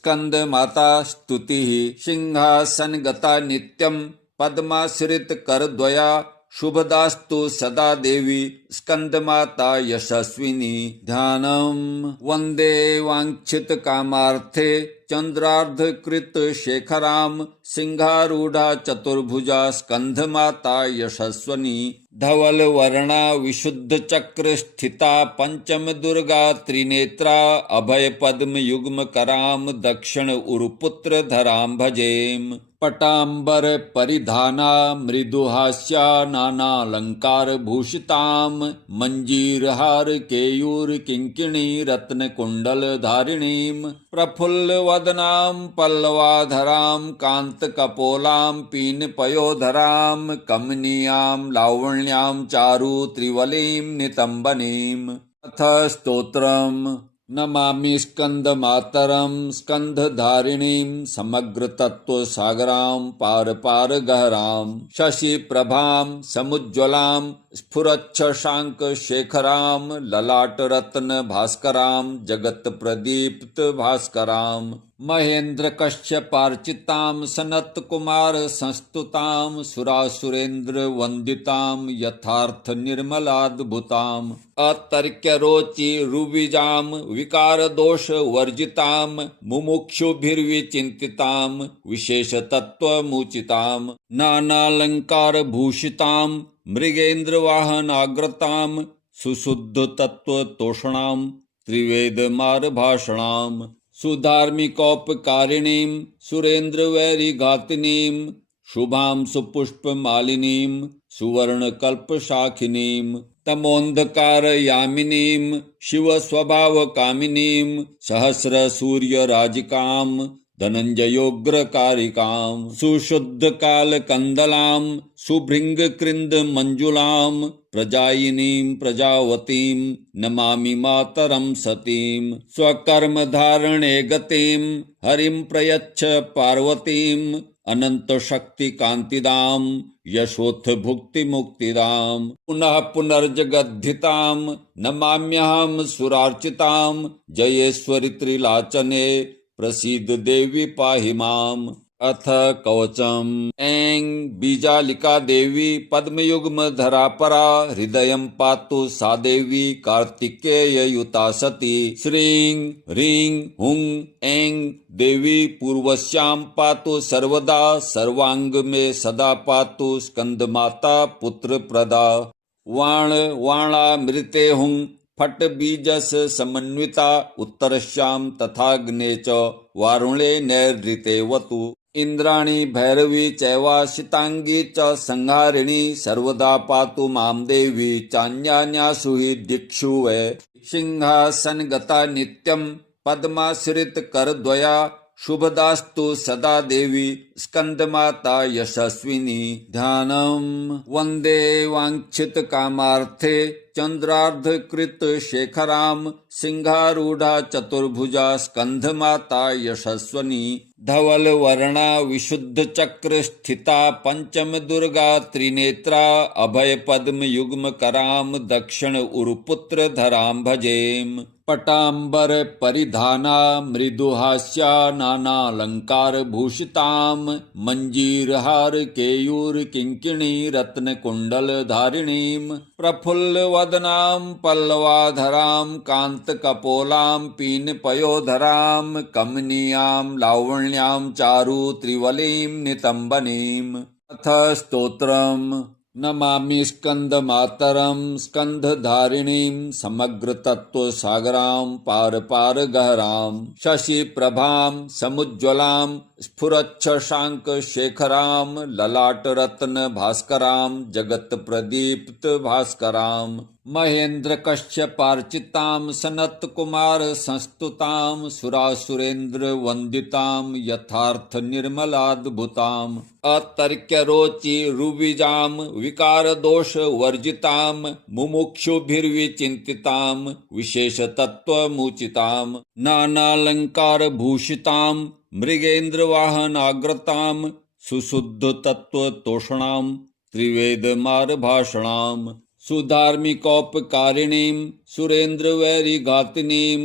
स्कंद माता स्तुतिः सिंहासन गता नित्यं पद्माश्रित करद्वया शुभदास्तु सदा देवी स्कंदमाता यशस्विनी ध्यानम वंदे वांछित कामार्थे चंद्रार्धकृत शेखराम सिंहारूढ़ा चतुर्भुजा स्कंधमाता यशस्विनी धवल वर्णा विशुद्ध चक्र स्थिता पंचम दुर्गा त्रिनेत्रा अभय पद्म युग्म कराम दक्षिण उरुपुत्र धराम भजेम पटांबर परिधाना मृदुहास्या नानालंकार भूषिताम मंजीरहार केयूर किंकिणी रत्न कुंडल धारिणीम प्रफुल्ल वदनाम पल्लवाधराम कांत कपोलाम पीन पयोधराम कमनीयाम लावण्याम चारु त्रिवलीम नितंबनीम अथ स्तोत्रम नमामि स्कंदमातरं स्कंधधारिणीं समग्र तत्व सागरां पार पार गहरां शशि प्रभां समुज्ज्वलां स्फुरच्छशांक शेखरां ललाट रत्न भास्करां जगत प्रदीप्त भास्करां महेंद्र कश्यपार्चितां सनत कुमार संस्तुतां सुरासुरेंद्र वंदितां यथार्थ निर्मलाद्भुतां अतर्क्य रोचि रुविजां विकार दोष वर्जितां मुमुक्षुभिर्विचिंतितां विशेष तत्वमुचितां नानालंकार भूषितां मृगेंद्र वाहनाग्रतां सुशुद्ध तत्व तोषणां त्रिवेद मार भाषणां सुधार्मिकोपकारिणीं सुरेंद्र वैरी घातिनीं शुभां सुपुष्पमालिनीं सुवर्णकल्पशाखिनीं तमोन्धकार यामिनीं शिव स्वभाव कामिनीं सहस्र सूर्य राजिकां धनंजयोग्र कारिकां सुशुद्ध काल कंदलां सुभृंग कृंद मंजुलां प्रजायिनीं प्रजावतीं नमामि मातरं सतीं स्वकर्म धारणे गतिं हरिं प्रयच्छ पार्वतीं अनंत शक्ति कांतिदां यशोथ भुक्ति मुक्तिदां पुनः पुनर्जगद्धितां नमाम्यहं सुरार्चितां जयेश्वरि त्रिलाचने प्रसीद देवी पाहि माम् अथ कवचम् ऐं बीजालिका देवी पद्मयुग्म धरापरा हृदयं पातु सा देवी कार्तिकेययुता सती श्रीं ह्रीं हुं ऐं देवी पूर्वस्यां पातु सर्वदा सर्वांग में सदा पातु स्कंदमाता पुत्र प्रदा वाण वाणामृते हुं फट बीजस समन्विता उत्तरश्याम तथाग्ने च वारुणे नैऋते वतु इंद्राणी भैरवी चैवाशितांगी च संहारिणी सर्वदा पातु मां देवी चान्यान्यासु हि दिक्षु वै सिंहासन गता नित्यं पद्माश्रित करद्वया शुभदास्तु सदा देवी स्कंदमाता यशस्विनी ध्यानम वंदे वांछित कामार्थे चंद्रार्धकृत शेखरां सिंहारूढ़ा चतुर्भुजा स्कंधमाता यशस्विनी धवल वर्णा विशुद्ध चक्र स्थिता पंचम दुर्गा त्रिनेत्रा अभय पद्म युग्म कराम दक्षिण उरुपुत्र धराम भजेम पटांबर परिधाना मृदुहास्या नानालंकार भूषितां मंजीरहार केयूर किंकिणी रत्न कुंडल धारिणीं प्रफुल्ल वदनां पल्लवाधरां कांत कपोलां पीन पयोधरां कमनीयां लावण्यां चारु त्रिवलीं नितंबनीं अथ स्तोत्रम् नमामि स्कंदमातरं स्कंधधारिणीं समग्र तत्व सागरां पार पार गहरां शशि प्रभां समुज्ज्वलां स्फुरच्छशांक शेखरां ललाट रत्न भास्करां जगत प्रदीप्त भास्करां महेंद्र कश्यपार्चितां सनत कुमार संस्तुतां सुरासुरेंद्र वंदितां यथार्थ निर्मलाद्भुतां अतर्क्य रोचि रुविजां विकार दोष वर्जितां मुमुक्षुभिर्विचिंतितां विशेष तत्वमुचितां नानालंकार भूषितां मृगेंद्र वाहनाग्रतां सुशुद्ध तत्व तोषणां त्रिवेद मार भाषणां सुधार्मिकोपकारिणीं सुरेंद्र वैरी घातिनीं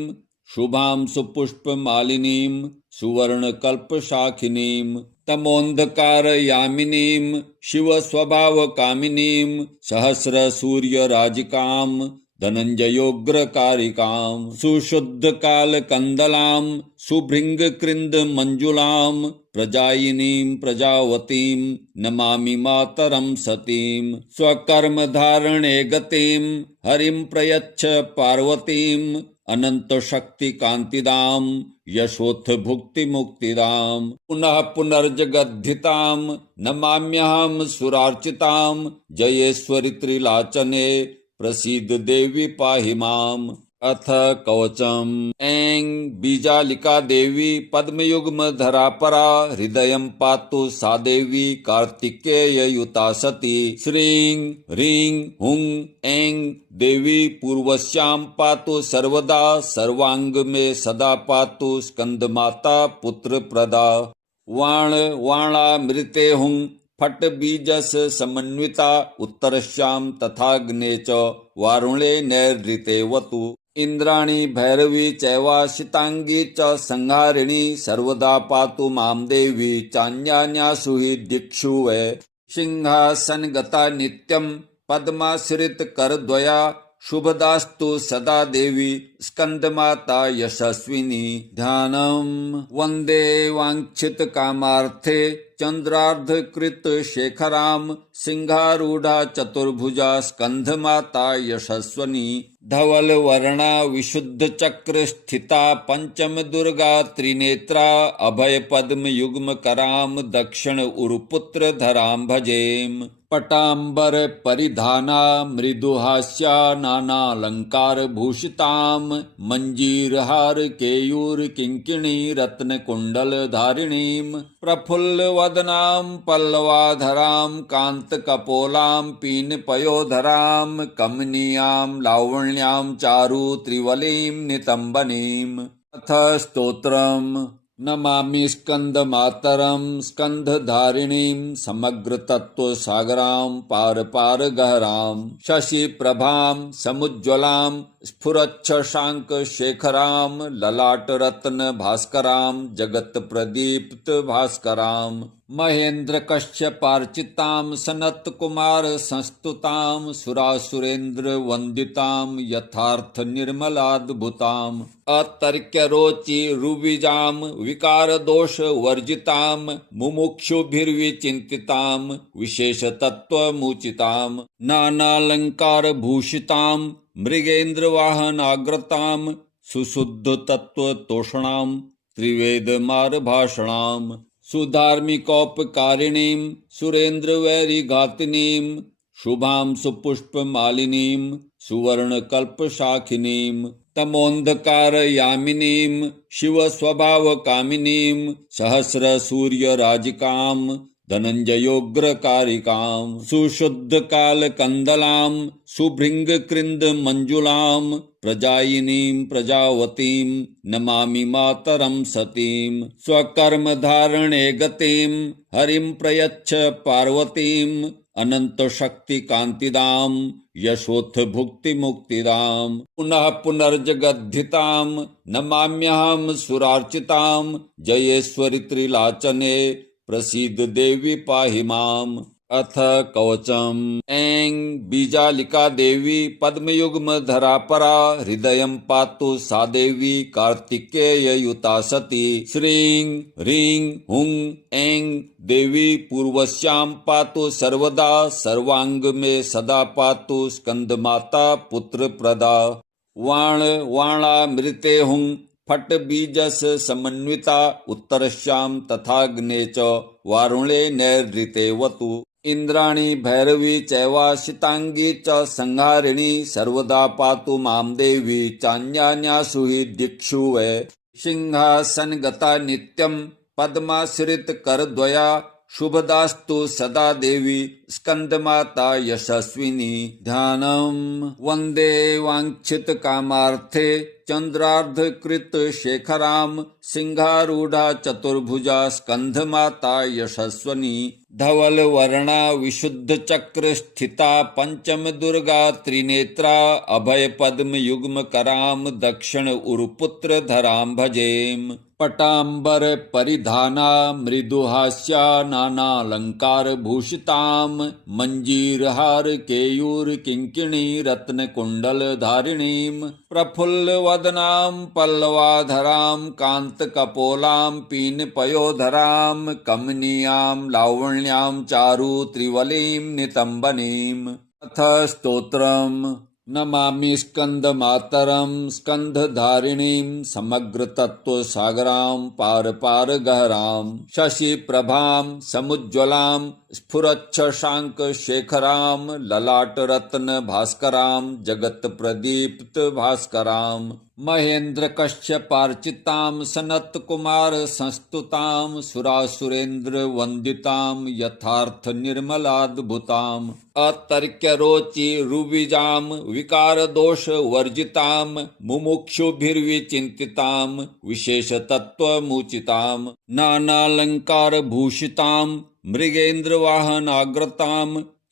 शुभां सुपुष्पमालिनीं सुवर्णकल्पशाखिनीं तमोन्धकारयामिनीं शिवस्वभावकामिनीं सहस्रसूर्यराजिकां धनञ्जयोग्रकारिकां सुशुद्धकालकन्दलां सुभृङ्गकृन्दमञ्जुलां प्रजायिनीं प्रजावतीं नमामि मातरं सतीं स्वकर्मधारणे गतिं हरिं प्रयच्छ पार्वतीं अनन्तशक्तिकान्तिदां यशोथ भुक्तिमुक्तिदां पुनः पुनर्जगद्धितां नमाम्यहं सुरार्चितां जयेश्वरि त्रिलाचने प्रसीद देवी पाहि माम्। अथ कवचम्। ऐं बीजालिका देवी पद्मयुग्मधरापरा हृदयं पातु सा देवी कार्तिकेययुता सती। श्रीं ह्रीं हुं ऐं देवी पूर्वस्यां पातु सर्वदा सर्वांग में सदा पातु स्कंदमाता पुत्रप्रदा। वाण वाणामृते हुं फट बीजस समन्विता उत्तरस्यां तथाग्ने च वारुणे नैऋते वतु। इंद्राणी भैरवी चैवाशितांगी च संहारिणी सर्वदा पातु मां देवी चान्यान्यासु हि दिक्षु वै। सिंहासनगता नित्यं पद्माश्रित करद्वया शुभदास्तु सदा देवी स्कंदमाता यशस्विनी। ध्यानम् वन्दे वाञ्छित कामार्थे चंद्रार्धकृत शेखरां सिंहारूढ़ा चतुर्भुजा स्कंधमाता यशस्वनी। धवल वर्णा विशुद्ध चक्र स्थिता पंचम दुर्गा त्रिनेत्रा अभय पद्म युग्म कराम दक्षिण उरुपुत्र धराम भजेम। पटांबर परिधाना मृदुहास्या नानालंकार भूषिताम मंजीरहार केयूर किंकिणी रत्न कुंडल धारिणीम। प्रफुल्ल वदनां पल्लवाधरां कांत कपोलां पीन पयोधरां कमनीयां लावण्यां चारु त्रिवलीं नितंबनीं। अथ स्तोत्रम्। नमामि स्कंदमातरं स्कंधधारिणीं समग्र तत्व सागरां पार पार गहरां। शशि प्रभां समुज्ज्वलां स्फुरच्छशांक शेखरां ललाट रत्न भास्करां जगत प्रदीप्त भास्करां। महेंद्र कश्यपार्चितां सनत कुमार संस्तुतां सुरासुरेंद्र वंदितां यथार्थ निर्मलाद्भुतां। अतर्क्य रोचि रुविजां विकार दोष वर्जितां मुमुक्षुभिर्विचिन्तितां विशेष तत्वमुचितां। नानालंकार भूषितां मृगेन्द्र वाहनाग्रतां सुशुद्ध तत्व तोषणां त्रिवेद मार भाषणां। सुधार्मिकोपकारिणीं सुरेंद्र वैरी घातिनीं शुभां सुपुष्पमालिनीं सुवर्णकल्पशाखिनीं तमोन्धकारयामिनीं शिवस्वभावकामिनीं सहस्रसूर्यराजिकां धनञ्जयोग्रकारिकां सुशुद्धकालकन्दलां सुभृङ्गकृन्दमञ्जुलां प्रजायिनीं प्रजावतीं नमामि मातरं सतीं स्वकर्मधारणे गतिं हरिं प्रयच्छ पार्वतीं अनन्तशक्तिकान्तिदां यशोथ भुक्तिमुक्तिदां। पुनः पुनर्जगद्धितां नमाम्यहं सुरार्चितां जयेश्वरि त्रिलाचने प्रसीद देवी पाहि माम्। अथ कवचम्। ऐं बीजालिका देवी पद्मयुग्मधरापरा हृदयं पातु सा देवी कार्तिकेययुता सती। श्रीं ह्रीं हुं ऐं देवी पूर्वस्यां पातु सर्वदा सर्वांग में सदा पातु स्कंदमाता पुत्रप्रदा। वाण वाणामृते हुं फट बीजस समन्विता उत्तरस्यां तथाग्ने च वारुणे नैऋते वतु। इंद्राणी भैरवी चैवाशितांगी च संहारिणी सर्वदा पातु मां देवी चान्यान्यासु हि दिक्षु वै। सिंहासनगता नित्यं पद्माश्रित करद्वया शुभदास्तु सदा देवी स्कंदमाता यशस्विनी। ध्यानम् वन्दे वाञ्छित कामार्थे चंद्रार्धकृत शेखरां सिंहारूढ़ा चतुर्भुजा स्कंधमाता यशस्वनी। धवल वर्णा विशुद्ध चक्र स्थिता पंचम दुर्गा त्रिनेत्रा अभय पद्म युग्म करां दक्षिण उरुपुत्र धरां भजेम। पटांबर परिधाना मृदुहास्या नानालंकार भूषिताम मंजीरहार केयूर किंकिणी रत्न कुंडल धारिणीम प्रफुल्ल वदनाम पल्लवाधराम कांत कपोलाम पीन पयोधराम कमनीयाम लावण्याम चारु त्रिवलीम नितंबनीम। अथ स्तोत्रम्। नमामि स्कंदमातरं स्कंधधारिणीं समग्र तत्व सागरां पार पार गहरां शशि प्रभां समुज्ज्वलां स्फुरच्छशांक शेखरां ललाट रत्न भास्करां जगत प्रदीप्त भास्करां महेंद्र कश्यपार्चितां सनत कुमार संस्तुतां सुरासुरेंद्र वंदितां यथार्थ निर्मलाद्भुतां अतर्क्य रोचि रुविजां विकार दोष वर्जितां मुमुक्षुभिर्विचिन्तितां विशेष तत्वमुचितां नानालंकार भूषितां मृगेन्द्र वाहनाग्रतां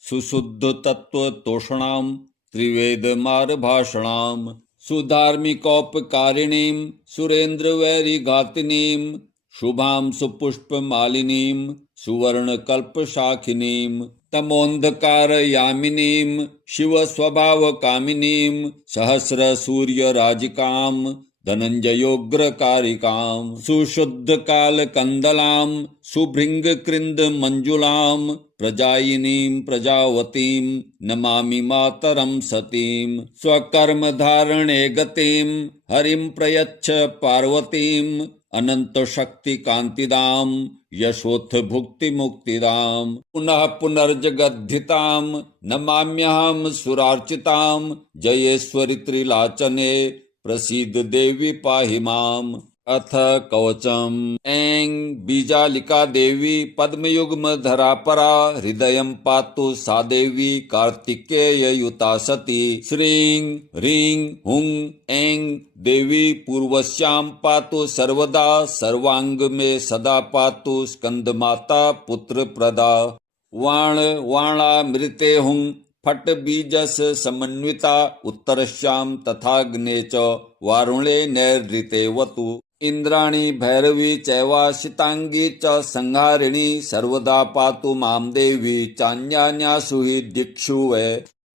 सुशुद्ध तत्व तोषणां त्रिवेद मार भाषणां सुधार्मिकोपकारिणीं सुरेंद्र वैरी घातिनीं शुभां सुपुष्पमालिनीं सुवर्णकल्पशाखिनीं तमोन्धकार यामिनीं शिव स्वभाव कामिनीं सहस्र सूर्य राजिकां धनंजयोग्र कारिकां सुशुद्ध काल कंदलां सुभृंग कृंद मंजुलां प्रजायिनीं प्रजावतीं नमामि मातरं सतीं स्वकर्म धारणे गतिं हरिं प्रयच्छ पार्वतीं अनंत शक्ति कांतिदां यशोथ भुक्ति मुक्तिदां पुनः पुनर्जगद्धितां नमाम्यहं सुरार्चितां जयेश्वरि त्रिलाचने प्रसीद देवी पाहि माम्। अथ कवचम्। ऐं बीजालिका देवी पद्मयुग्म धरापरा हृदयं पातु सा देवी कार्तिकेययुता सती श्रीं ह्रीं हुं ऐं देवी पूर्वस्यां पातु सर्वदा सर्वांग में सदा पातु स्कंदमाता पुत्र प्रदा वाण वाणामृते हुं फट बीजस समन्विता उत्तरश्याम तथाग्ने च वारुणे नैऋतेवतु इंद्राणी भैरवी चैवाशितांगी च संहारिणी सर्वदा पातु मां देवी चान्यान्यासु हि दिक्षु वै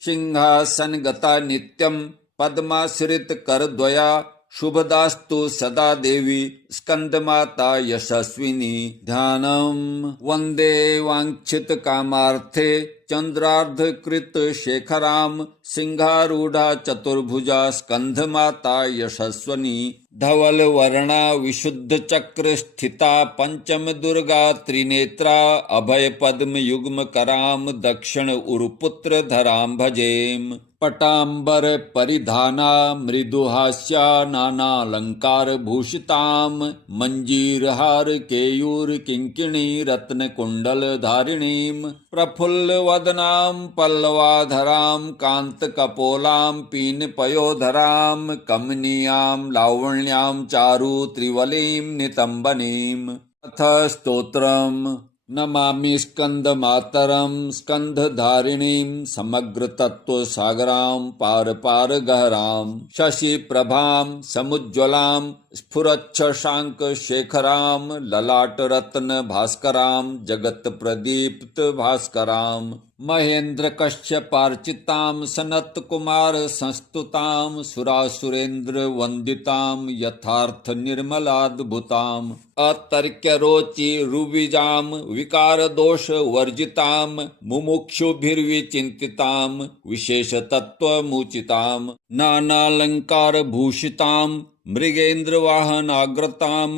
सिंहासनगता नित्यं पद्माश्रित करद्वया शुभदास्तु सदा देवी स्कंदमाता यशस्विनी ध्यानम् वंदे वांछित कामार्थे चंद्रार्धकृत शेखरां सिंहारूढ़ा चतुर्भुजा स्कंधमाता यशस्वनी धवल वर्णा विशुद्ध चक्र स्थिता पंचम दुर्गा त्रिनेत्रा अभय पद्म युग्म कराम दक्षिण उरुपुत्र धराम भजेम पटांबर परिधाना मृदुहास्या नानालंकार भूषिताम मंजीरहार केयूर किंकिणी रत्न कुंडल धारिणीम प्रफुल्ल वदनां पल्लवाधरां कांत कपोलां पीन पयोधरां कमनीयां लावण्यां चारु त्रिवलीं नितंबनीम। अथ स्तोत्रम्। नमामि स्कंदमातरं स्कंधधारिणीं समग्र तत्व सागरां पार पार गहरां शशि प्रभां समुज्ज्वलां स्फुरच्छशांक शेखरां ललाट रत्न भास्करां जगत प्रदीप्त भास्करां महेंद्र कश्यपार्चितां सनत कुमार संस्तुतां सुरासुरेंद्र वंदितां यथार्थ निर्मलाद्भुतां अतर्क्य रोचि रुविजां विकार दोष वर्जितां मुमुक्षुभिर्विचिन्तितां विशेष तत्वमुचितां नानालंकार भूषितां मृगेन्द्र वाहनाग्रतां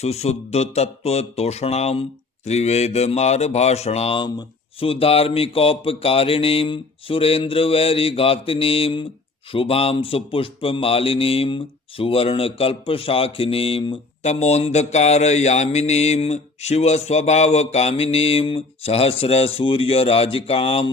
सुशुद्ध तत्व तोषणां त्रिवेद मार भाषणां सुधार्मिकोपकारिणीं सुरेंद्र वैरी घातिनीं शुभां सुपुष्पमालिनीं सुवर्णकल्पशाखिनीं तमोन्धकार यामिनीं शिव स्वभाव कामिनीं सहस्र सूर्य राजिकां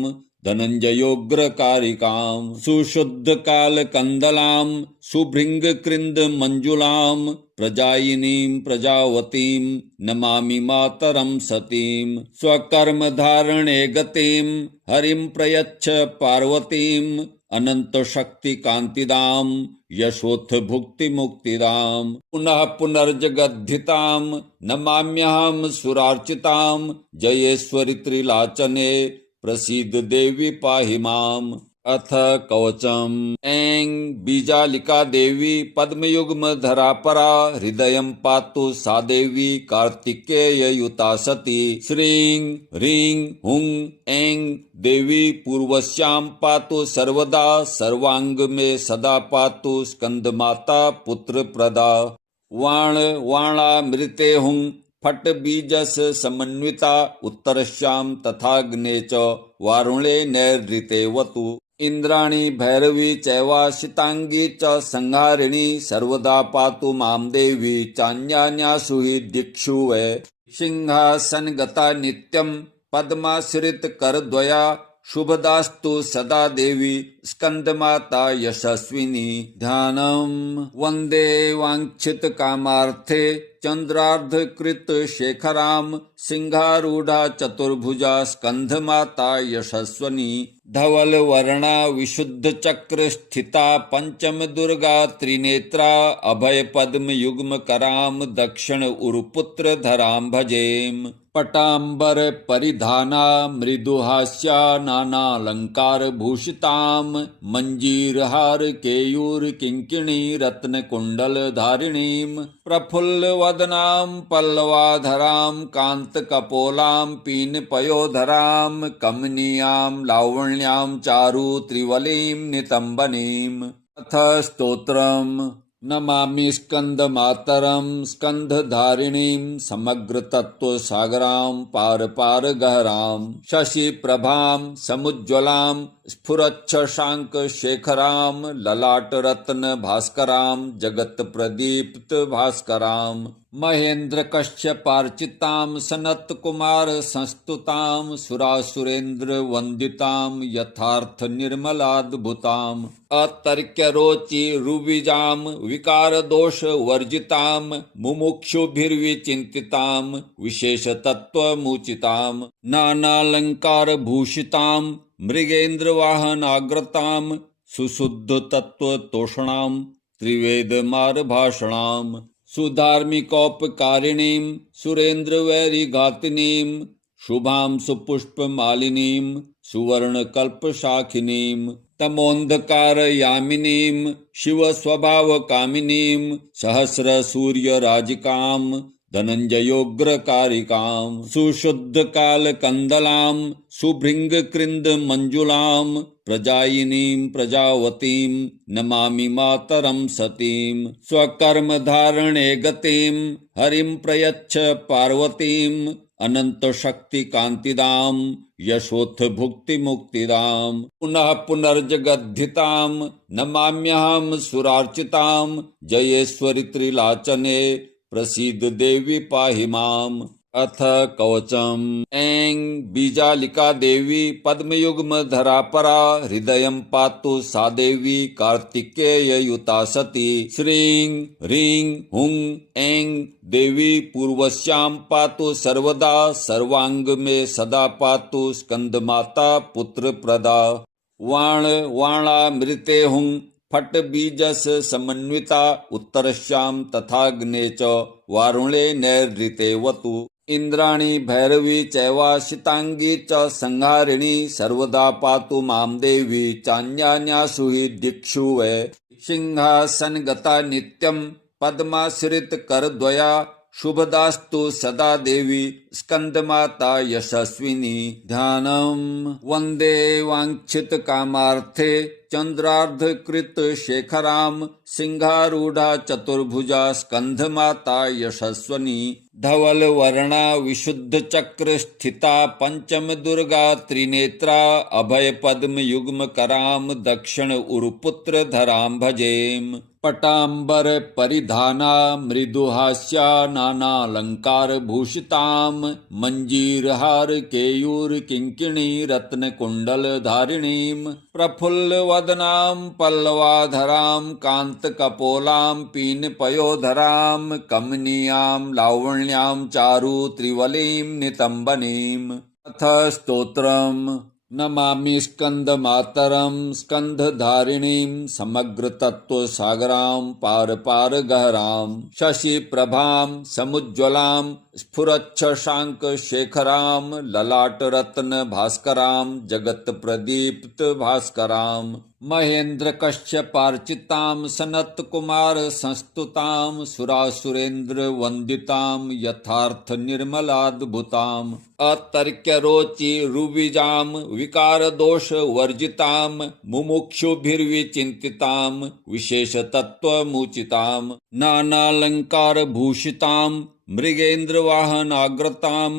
धनंजयोग्र कारिकां सुशुद्ध काल कंदलां सुभृंग कृंद मंजुलां प्रजायिनीं प्रजावतीं नमामि मातरं सतीं स्वकर्म धारणे गतिं हरिं प्रयच्छ पार्वतीं अनंत शक्ति कांतिदाम यशोथ भुक्ति मुक्तिदाम पुनः पुनर्जगद्धिताम नमाम्यहं सुरार्चिताम जयेश्वरि त्रिलाचने प्रसीद देवी पाहि माम। अथ कवचम् ऐं बीजालिका देवी पद्मयुग्म धरापरा हृदयं पातु सा देवी कार्तिकेययुता सती। श्रीं ह्रीं हुं ऐं देवी पूर्वस्यां पातु सर्वदा सर्वांग में सदा पातु स्कंदमाता पुत्रप्रदा। वाण वाणामृते हुं फट बीजस समन्विता उत्तरश्याम तथाग्ने च वारुणे नैऋते वतु। इंद्राणी भैरवी चैवाशितांगी च संहारिणी सर्वदा पातु मां देवी चान्यान्यासु हि दिक्षु वै। सिंहासनगता नित्यं पद्माश्रित करद्वया शुभदास्तु सदा देवी स्कंदमाता यशस्विनी। ध्यानम वंदे वांछित कामार्थे चंद्रार्धकृत शेखराम सिंहारूढ़ा चतुर्भुजा स्कंधमाता यशस्वनी। धवल वर्णा विशुद्ध चक्र स्थिता पंचम दुर्गा त्रिनेत्रा अभय पद्म युग्म कराम दक्षिण उरुपुत्र धराम भजेम। पटांबर परिधाना मृदुहास्या नानालंकार भूषिताम मंजीरहार केयूर किंकिणी रत्न कुंडल धारिणीम। प्रफुल्ल वदनाम पल्लवाधराम कांत कपोलाम पीन पयोधराम कमनीयाम लावण्याम चारु त्रिवलीम नितंबनीम। अथ स्तोत्रम नमामि स्कंदमातरम स्कंधधारिणीं समग्र तत्व सागरां पार पार गहरां। शशि प्रभां समुज्ज्वलां स्फुरच्छशांक शेखरां ललाट रत्न भास्करां जगत प्रदीप्त भास्करां। महेंद्र कश्यपार्चितां सनत कुमार संस्तुतां सुरासुरेंद्र वंदितां यथार्थ निर्मलाद्भुतां। अतर्क्य रोचि रुविजां विकार दोष वर्जितां मुमुक्षुभिर्विचिंतितां विशेष तत्वमुचितां। नानालंकार भूषितां मृगेंद्र वाहनाग्रतां सुशुद्ध तत्व तोषणां त्रिवेद मार भाषणां। सुधार्मिकोपकारिणीं सुरेंद्र वैरी घातिनीं शुभां सुपुष्पमालिनीं सुवर्ण कल्प शाखिनीं। तमोन्धकार यामिनीं शिव स्वभाव कामिनीं सहस्र सूर्य राजिकां धनंजयोग्र कारिकां। सुशुद्ध काल कंदलां सुभृंग कृंद मंजुलां प्रजायिनीं प्रजावतीं नमामि मातरं सतीं। स्वकर्म धारणे गतिं हरिं प्रयच्छ पार्वतीं अनंत शक्ति कांतिदां यशोथ भुक्ति मुक्तिदां। पुनः पुनर्जगद्धितां नमाम्यहं सुरार्चितां जयेश्वरि त्रिलाचने प्रसीद देवी पाहि माम। अथ कवचम् ऐं बीजालिका देवी पद्मयुग्म धरापरा हृदयं पातु सा देवी कार्तिकेययुता सती। श्रीं ह्रीं हुं ऐं देवी पूर्वस्यां पातु सर्वदा सर्वांग में सदा पातु स्कंदमाता पुत्रप्रदा। वाण वाणामृते हुं फट बीजस समन्विता उत्तरश्याम तथाग्ने च वारुणे नैऋते वतु। इंद्राणी भैरवी चैवाशितांगी च संहारिणी सर्वदा पातु मां देवी चान्यान्यासु हि दिक्षु वै। सिंहासनगता नित्यं पद्माश्रित करद्वया शुभदास्तु सदा देवी स्कंदमाता यशस्विनी। ध्यानम वंदे वांछित कामार्थे चंद्रार्धकृत शेखरां सिंहारूढ़ा चतुर्भुजा स्कंधमाता यशस्वनी। धवल वर्णा विशुद्ध चक्र स्थिता पंचम दुर्गा त्रिनेत्रा अभय पद्म युग्म करां दक्षिण उरुपुत्र धरां भजेम। पटांबर परिधाना मृदुहास्या नानालंकार भूषितां मंजीरहार केयूर किंकिणी रत्न कुंडल धारिणीं। प्रफुल्ल वदनां पल्लवाधरां कांत कपोलां पीन पयोधरां कमनीयां लावण्यां चारु त्रिवलीं नितंबनीं। अथ स्तोत्रम् नमामि स्कंदमातरं स्कंधधारिणीं समग्रतत्त्वसागरां पार पार गहरां शशिप्रभां समुज्ज्वलां स्फुरच्छशाङ्कशेखरां ललाटरत्न भास्करां जगत्प्रदीप्त भास्करां महेन्द्र कश्यपार्चितां सनत्कुमार संस्तुतां सुरासुरेन्द्र वन्दितां यथार्थ निर्मलाद्भुतां अतर्क्यरोचि रुविजां विकार दोष वर्जितां मुमुक्षुभिर्विचिन्तितां विशेषतत्त्वमुचितां नानालंकार भूषितां मृगेन्द्र वाहनाग्रतां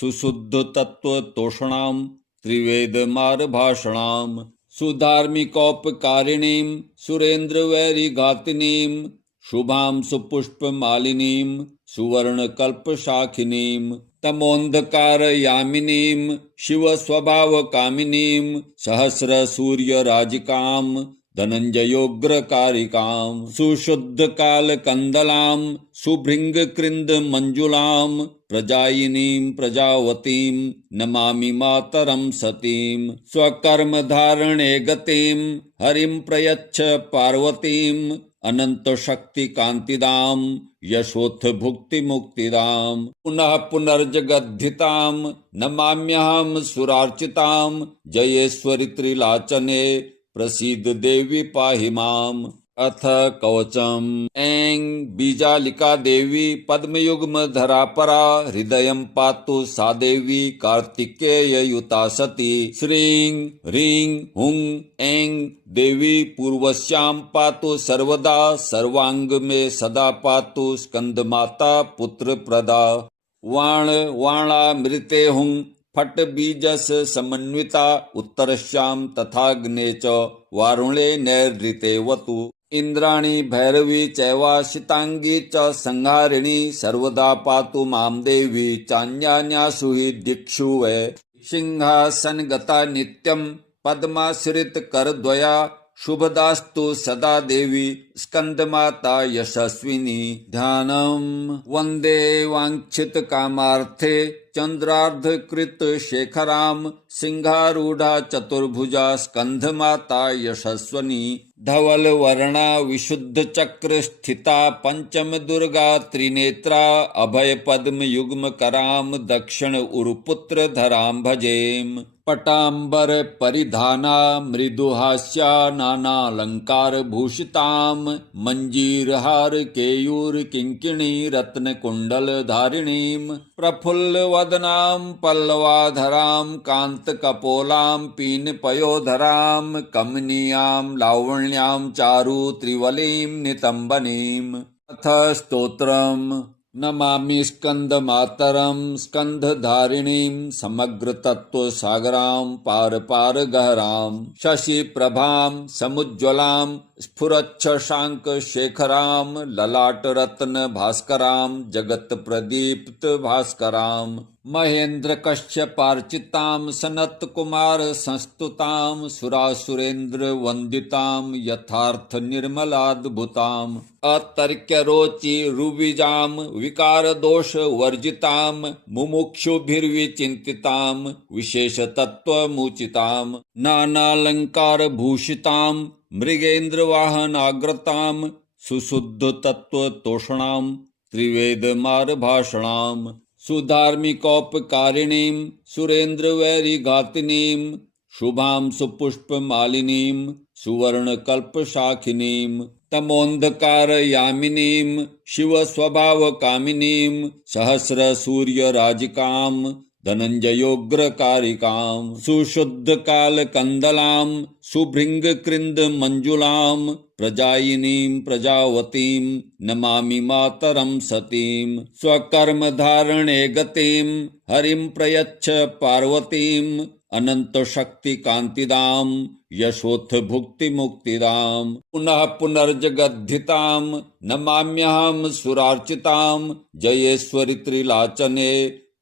सुशुद्ध तत्त्वतोषणां त्रिवेदमार भाषणां सुधार्मिकोपकारिणीं सुरेन्द्रवैरिघातिनीं शुभां सुपुष्पमालिनीं सुवर्णकल्पशाखिनीं तमोन्धकारयामिनीं शिवस्वभावकामिनीं सहस्रसूर्यराजिकां धनञ्जयोग्रकारिकां सुशुद्धकालकन्दलां सुभृङ्गकृन्दमञ्जुलां प्रजायिनीं प्रजावतीं नमामि मातरं सतीं स्वकर्मधारणे गतिं हरिं प्रयच्छ पार्वतीं अनन्तशक्तिकान्तिदां यशोथ भुक्तिमुक्तिदां पुनः पुनर्जगद्धितां नमाम्यहं सुरार्चितां जयेश्वरि त्रिलाचने प्रसीद देवी पाहि माम्। अथ कवचम्। ऐं बीजालिका देवी पद्मयुग्मधरा परा हृदयं पातु सा देवी कार्तिकेययुता सती। श्रीं ह्रीं हुं ऐं देवी पूर्वस्यां पातु सर्वदा सर्वांग में सदा पातु स्कंदमाता पुत्रप्रदा। वाण वाणामृते हुं फट बीजस समन्विता उत्तरश्यां तथाग्ने च वारुणे नैऋतेवतु। इंद्राणी भैरवी चैवाशितांगी च संहारिणी सर्वदा पातु मां देवी चान्यान्यासु हि दिक्षु वै। सिंहासनगता नित्यं पद्माश्रित करद्वया शुभदास्तु सदा देवी स्कंदमाता यशस्विनी। ध्यानम् वन्दे वाञ्छित कामार्थे चंद्रार्धकृत शेखरां सिंहारूढ़ा चतुर्भुजा स्कंधमाता यशस्वनी। धवल वर्णा विशुद्ध चक्र स्थिता पंचम दुर्गा त्रिनेत्रा अभय पद्म युग्म कराम दक्षिण उरुपुत्र धरां भजेम। पटांबर परिधाना मृदुहास्या नानालंकार भूषितां मंजीरहार केयूर किंकिणी रत्न कुंडल धारिणीं प्रफुल्ल वदनां पल्लवाधरां कांत कपोलां पीन पयोधरां कमनीयां लावण्यां चारु त्रिवलीं नितंबनीम्। अथ स्तोत्रम्। नमामि स्कंदमातरं स्कंधधारिणीं समग्रतत्त्वसागरां पार पार गहरां शशिप्रभां समुज्ज्वलां स्फुरच्छशाङ्कशेखरां ललाटरत्न भास्करां जगत्प्रदीप्त भास्करां महेन्द्र कश्यपार्चितां सनत्कुमार संस्तुतां सुरासुरेन्द्र वन्दितां यथार्थ निर्मलाद्भुतां अतर्क्यरोचि रुविजां विकार दोष वर्जितां मुमुक्षुभिर्विचिन्तितां विशेषतत्त्वमुचितां नानालंकार भूषितां मृगेन्द्र वाहनाग्रतां सुशुद्ध तत्त्वतोषणां त्रिवेदमार भाषणां सुधार्मिकोपकारिणीं सुरेन्द्रवैरिघातिनीं शुभां सुपुष्पमालिनीं सुवर्णकल्पशाखिनीं तमोन्धकारयामिनीं शिवस्वभावकामिनीं सहस्रसूर्यराजिकां धनञ्जयोग्रकारिकां सुशुद्धकालकन्दलां सुभृङ्गकृन्दमञ्जुलां प्रजायिनीं प्रजावतीं नमामि मातरं सतीं स्वकर्मधारणे गतिं हरिं प्रयच्छ पार्वतीं अनन्तशक्तिकान्तिदां यशोथ भुक्तिमुक्तिदां पुनः पुनर्जगद्धितां नमाम्यहं सुरार्चितां जयेश्वरि त्रिलाचने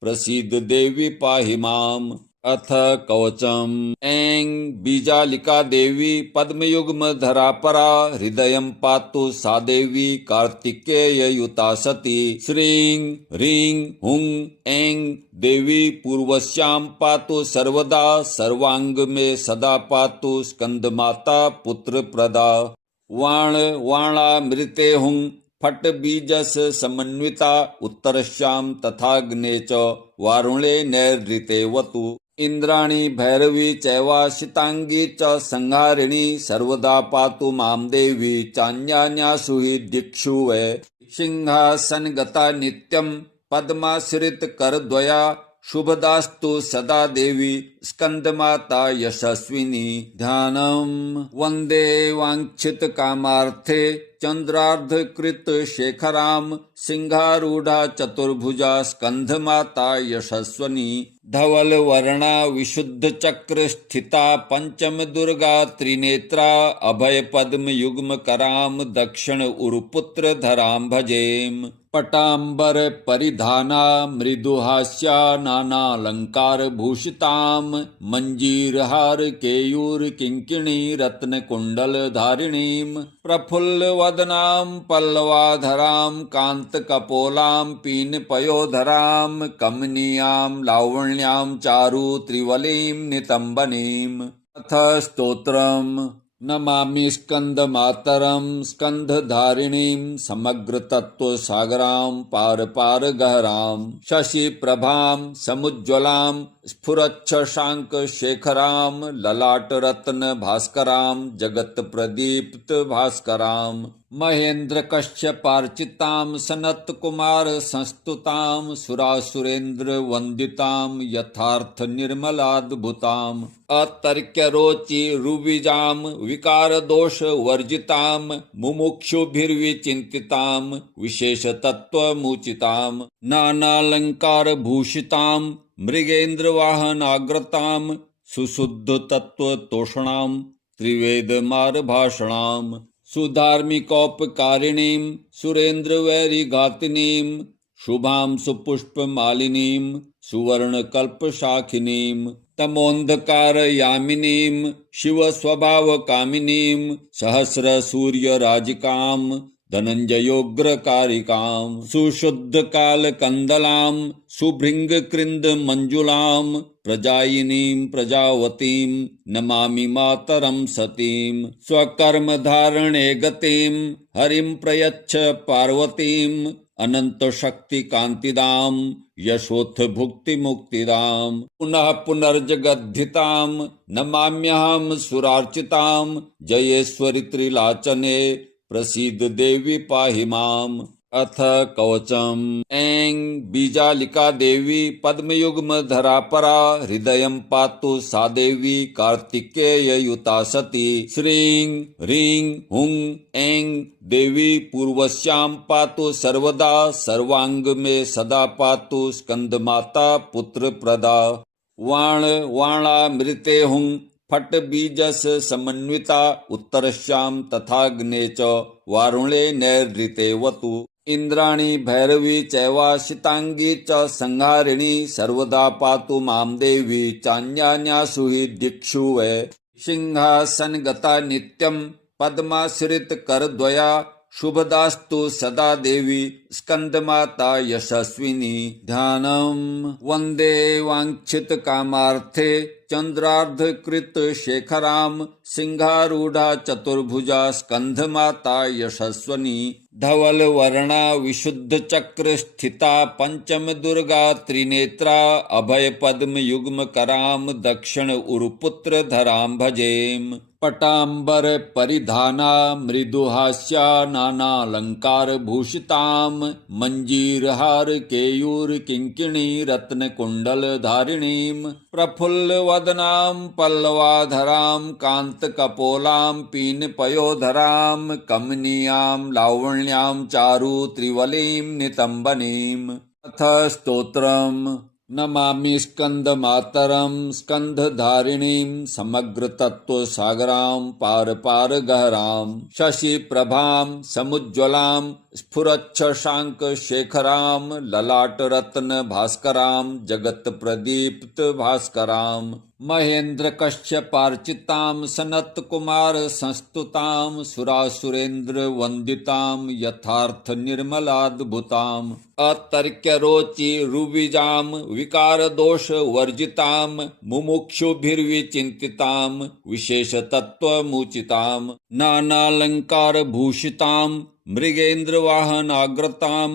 प्रसीद देवी पाहि माम्। अथ कवचम् ऐं बीजालिका देवी पद्मयुग्मधरा परा हृदयं पातु सा देवी कार्तिकेययुता सती। श्रीं ह्रीं हुं ऐं देवी पूर्वस्यां पातु सर्वदा सर्वांग मे सदा पातु स्कंदमाता पुत्रप्रदा। वाण वाणामृते हुं फट बीजस समन्विता उत्तरश्यां तथाग्ने च वारुणे नैऋते वतु। इंद्राणी भैरवी चैवाशितांगी च संहारिणी सर्वदा पातु मां देवी चान्यान्यासु हि दिक्षु वै। सिंहासनगता नित्यं पद्माश्रित करद्वया शुभदास्तु सदा देवी स्कंदमाता यशस्विनी। ध्यानम् वन्दे वाञ्छित कामार्थे चंद्रार्धकृत शेखरां सिंहारूढ़ा चतुर्भुजा स्कंधमाता यशस्वनी। धवल वर्णा विशुद्ध चक्र स्थिता पंचम दुर्गा त्रिनेत्रा अभय पद्म युग्म कराम दक्षिण उरुपुत्र धराम भजेम। पटांबर परिधाना मृदुहास्या नानालंकार भूषिताम मंजीरहार केयूर किंकिणी रत्न कुंडल धारिणीम। प्रफुल्ल वदनां पल्लवाधरां कांत कपोलां पीन पयोधरां कमनीयां लावण्यां चारु त्रिवलीं नितंबनीम्। अथ स्तोत्रम् नमामि स्कंदमातरं स्कंधधारिणीं समग्र तत्व सागरां पार पार गहरां। शशि प्रभां समुज्ज्वलां स्फुरच्छशांक शेखरां ललाट रत्न भास्करां जगत प्रदीप्त भास्करां। महेंद्र कश्यपार्चितां सनत कुमार संस्तुतां सुरासुरेंद्र वंदितां यथार्थ निर्मलाद्भुतां। अतर्क्य रोचि रुविजां विकार दोष वर्जितां मुमुक्षुभिर्विचिंतितां विशेष तत्वमुचितां। नानालंकार भूषितां मृगेन्द्र वाहनाग्रतां सुशुद्ध तत्व तोषणां त्रिवेद मार भाषणां। सुधार्मिकोपकारिणीं सुरेंद्र वैरी घातिनीं शुभां सुपुष्पमालिनीं सुवर्ण कल्पशाखिनीं। तमोन्धकार यामिनीं शिव स्वभाव कामिनीं सहस्र सूर्य राजिकां धनंजयोग्रकारिकां। सुशुद्ध काल कंदलां सुभृंग कृंद मंजुलां प्रजायिनीं प्रजावतीं नमामि मातरं सतीं। स्वकर्म धारणे गतिं हरिं प्रयच्छ पार्वतीं अनंत शक्ति कांतिदां यशोथ भुक्ति मुक्तिदां। पुनः पुनर्जगद्धितां नमाम्यहं सुरार्चितां जयेश्वरि त्रिलाचने प्रसीद देवी पाहि माम्। अथ कवचम् ऐं बीजालिका देवी पद्मयुग्मधरा परा हृदयं पातु सा देवी कार्तिकेययुता सती। श्रीं ह्रीं हुं ऐं देवी पूर्वस्यां पातु सर्वदा सर्वांग मे सदा पातु स्कंदमाता पुत्रप्रदा। वाण वाणामृते हुं फट बीजस समन्विता उत्तरश्यां तथाग्ने च वारुणे नैऋते वतु। इंद्राणी भैरवी चैवाशितांगी च संहारिणी सर्वदा पातु मां देवी चान्यान्यासु हि दिक्षु वै। सिंहासनगता नित्यं पद्माश्रित करद्वया शुभदास्तु सदा देवी स्कंदमाता यशस्विनी। ध्यानम् वन्दे वाञ्छित कामार्थे चंद्रार्धकृत शेखरां सिंहारूढ़ा चतुर्भुजा स्कंधमाता यशस्वनी। धवल वर्णा विशुद्ध चक्र स्थिता पंचम दुर्गा त्रिनेत्रा अभय पद्म युग्म करां दक्षिण उरुपुत्र धरां भजेम। पटांबर परिधाना मृदुहास्या नानालंकार भूषितां मंजीरहार केयूर किंकिणी रत्न कुंडल धारिणीं। प्रफुल्ल वदनां पल्लवाधरां कांत कपोलां पीन पयोधरां कमनीयां लावण्यां चारु त्रिवलीं नितंबनीम्। अथ स्तोत्रम् नमामि स्कंदमातरं स्कंधधारिणीं समग्रतत्त्वसागरां पार पार गहरां शशिप्रभां समुज्ज्वलां स्फुरच्छशाङ्कशेखरां ललाटरत्न भास्करां जगत्प्रदीप्त भास्करां महेन्द्रकश्यपार्चितां सनत्कुमार संस्तुतां सुरासुरेन्द्रवन्दितां यथार्थनिर्मलाद्भुताम् अतर्क्यरोचिरुविजां विकारदोषवर्जितां मुमुक्षुभिर्विचिन्तितां विशेषतत्त्वमुचितां नानालङ्कारभूषितां मृगेन्द्रवाहनाग्रतां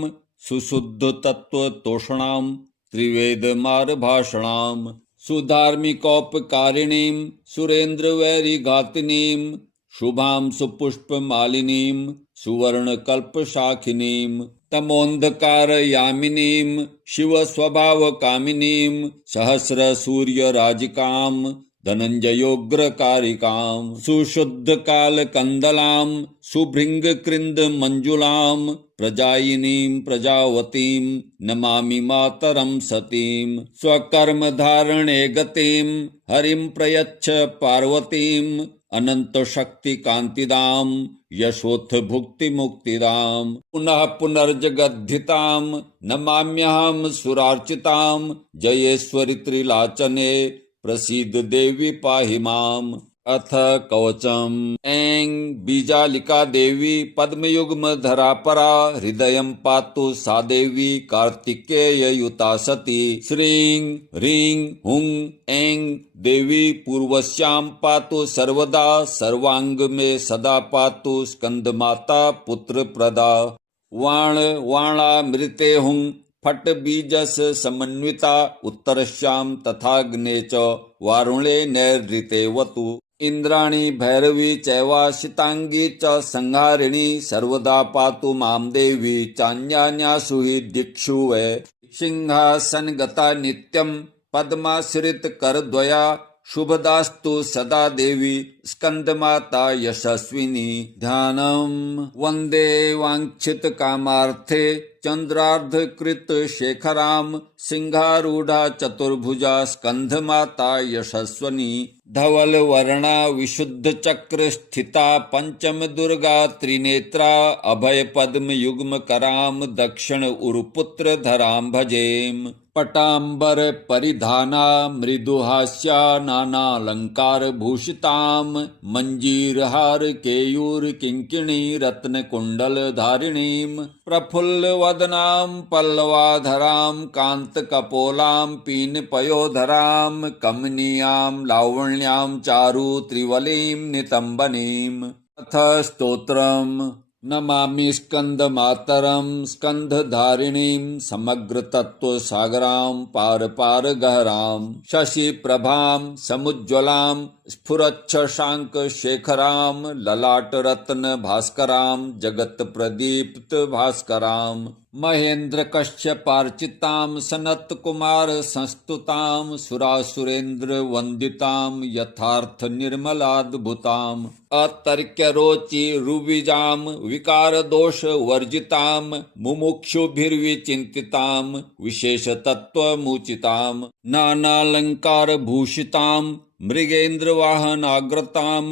सुशुद्धतत्त्वतोषणां त्रिवेदमार्भाषणां सुधार्मिकोपकारिणीं सुरेन्द्रवैरिघातिनीं शुभां सुपुष्पमालिनीं सुवर्णकल्पशाखिनीं तमोन्धकारयामिनीं शिवस्वभावकामिनीं सहस्रसूर्यराजिकां धनञ्जयोग्रकारिकां सुशुद्धकालकन्दलां सुभृङ्गकृन्दमञ्जुलां प्रजायिनीं प्रजावतीं नमामि मातरं सतीं स्वकर्मधारणे गतिं हरिं प्रयच्छ पार्वतीं अनन्तशक्तिकान्तिदां यशोथ भुक्तिमुक्तिदां पुनः पुनर्जगद्धितां नमाम्यहं सुरार्चितां जयेश्वरि त्रिलाचने प्रसीद देवी पाहि माम्। अथ कवचम्। ऐं बीजालिका देवी पद्मयुग्मधरा परा हृदयं पातु सा देवी कार्तिकेययुता सती। श्रीं ह्रीं हुं ऐं देवी पूर्वस्यां पातु सर्वदा सर्वांग मे सदा पातु स्कंदमाता पुत्रप्रदा। वाण वाणामृते हुं फट बीजस समन्विता उत्तरस्यां तथाग्ने च वारुणे नैऋतेवतु। इंद्राणी भैरवी चैवाशितांगी च संहारिणी सर्वदा पातु मां देवी चान्यान्यासु हि दिक्षु वै। सिंहासनगता नित्यं पद्माश्रित करद्वया शुभदास्तु सदा देवी स्कंदमाता यशस्विनी। ध्यानम् वन्दे वाञ्छित कामार्थे चंद्रार्धकृत शेखरां सिंहारूढ़ा चतुर्भुजा स्कंधमाता यशस्वनी। धवल वर्णा विशुद्ध चक्र स्थिता पंचम दुर्गा त्रिनेत्रा अभय पद्म युग्म कराम दक्षिण उरुपुत्र धराम भजेम। पटांबर परिधाना मृदुहास्या नानालंकार भूषिताम मंजीरहार केयूर किंकिणी रत्न कुंडल धारिणीम। प्रफुल्ल वदनां पल्लवाधरां कांत कपोलां पीन पयोधरां कमनीयां लावण्यां चारु त्रिवलीं नितंबनीम्। अथ स्तोत्रम्। नमामि स्कंदमातरं स्कंधधारिणीं समग्रतत्त्वसागरां पार पार गहरां शशिप्रभां समुज्ज्वलां स्फुरच्छशाङ्कशेखरां ललाटरत्न भास्करां जगत्प्रदीप्त भास्करां महेन्द्रकश्यपार्चितां सनत्कुमार संस्तुतां सुरासुरेन्द्रवन्दितां यथार्थनिर्मलाद्भुताम् अतर्क्यरोचिरुविजां विकारदोषवर्जितां मुमुक्षुभिर्विचिन्तितां विशेषतत्त्वमुचितां नानालङ्कारभूषितां मृगेन्द्रवाहनाग्रतां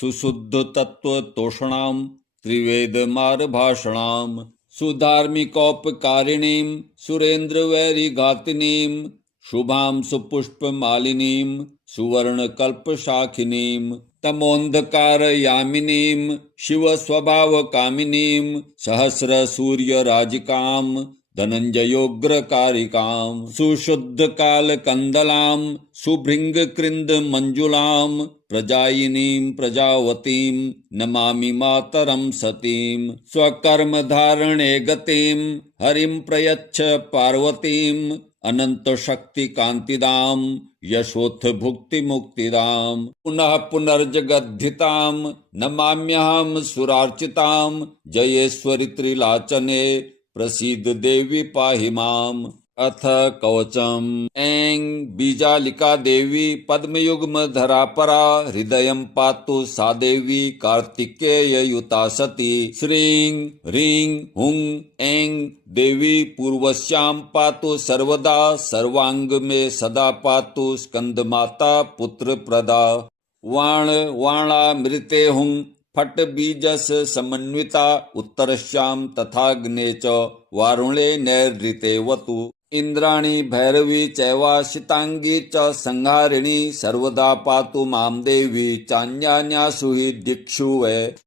सुशुद्धतत्त्वतोषणां त्रिवेदमार्भाषणां सुधार्मिकोपकारिणीं सुरेन्द्रवैरिघातिनीं शुभां सुपुष्पमालिनीं सुवर्णकल्पशाखिनीं तमोन्धकारयामिनीं शिवस्वभावकामिनीं सहस्रसूर्यराजिकां धनञ्जयोग्रकारिकां सुशुद्धकालकन्दलां सुभृङ्गकृन्दमञ्जुलां प्रजायिनीं प्रजावतीं नमामि मातरं सतीं स्वकर्मधारणे गतिं हरिं प्रयच्छ पार्वतीं अनन्तशक्तिकान्तिदां यशोथ भुक्तिमुक्तिदां पुनः पुनर्जगद्धितां नमाम्यहं सुरार्चितां जयेश्वरि त्रिलाचने प्रसीद देवी पाहि माम्। अथ कवचम् ऐं बीजालिका देवी पद्मयुग्मधरा परा हृदयं पातु सा देवी कार्तिकेययुता सती। श्रीं ह्रीं हुं ऐं देवी पूर्वस्यां पातु सर्वदा सर्वांग मे सदा पातु स्कंदमाता पुत्रप्रदा। वाण वाणामृते हुं फट बीजस समन्विता उत्तरस्यां तथाग्ने च वारुणे नैऋते वतु। इंद्राणी भैरवी चैवा शितांगी च संहारिणी सर्वदा पातु मां देवी चान्यान्यासु हि दिक्षु वै।